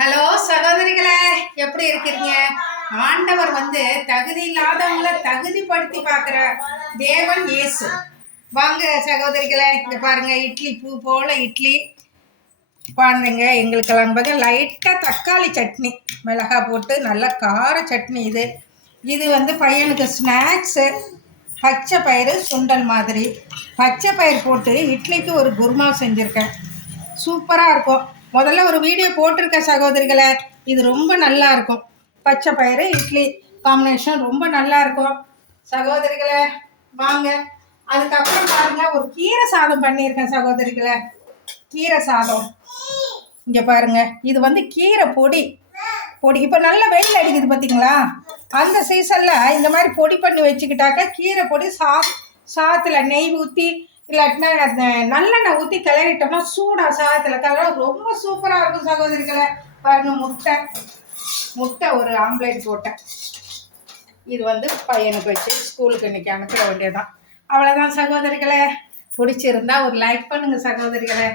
Hello சகோதரிகளே, எப்படி இருக்கிறீங்க? ஆண்டவர் தகுதி இல்லாதவங்களை தகுதிப்படுத்தி பார்க்குற தேவன் இயேசு. வாங்க சகோதரிகளே, இங்க பாருங்க, இட்லி பூ போல இட்லி பாருங்க. எங்களுக்கெல்லாம் பார்க்க லைட்டாக தக்காளி சட்னி மிளகா போட்டு நல்ல கார சட்னி. இது பையனுக்கு ஸ்நாக்ஸு. பச்சை பயிறு சுண்டல் மாதிரி பச்சை பயிர் போட்டு இட்லிக்கு ஒரு குருமா செஞ்சுருக்கேன். சூப்பராக இருக்கும். முதல்ல ஒரு வீடியோ போட்டிருக்கேன் சகோதரிகளை. இது ரொம்ப நல்லா இருக்கும். பச்சை பயிறு இட்லி காம்பினேஷன் ரொம்ப நல்லா இருக்கும் சகோதரிகளை. வாங்க. அதுக்கப்புறம் பாருங்க, ஒரு கீரை சாதம் பண்ணியிருக்கேன் சகோதரிகளை. கீரை சாதம் இங்கே பாருங்க. இது கீரை பொடி இப்போ நல்ல வெயில் அடிக்குது பார்த்தீங்களா? அந்த சீசனில் இந்த மாதிரி பொடி பண்ணி வச்சுக்கிட்டாக்க கீரை பொடி சாதத்தில் நெய் ஊற்றி இல்லாட்டினா நல்லெண்ணெய் ஊற்றி கிளறிட்டோம்னா சூடாக சாதத்தில் கிளற ரொம்ப சூப்பராக இருக்கும் சகோதரிகளை. பாருங்க, முட்டை ஒரு ஆம்லேட் போட்டேன். இது பையனுக்கு வச்சு ஸ்கூலுக்கு இன்னைக்கு அனுப்பிட வேண்டியதான். அவ்வளோதான் சகோதரிகளை. பிடிச்சிருந்தா ஒரு லைக் பண்ணுங்க சகோதரிகளை.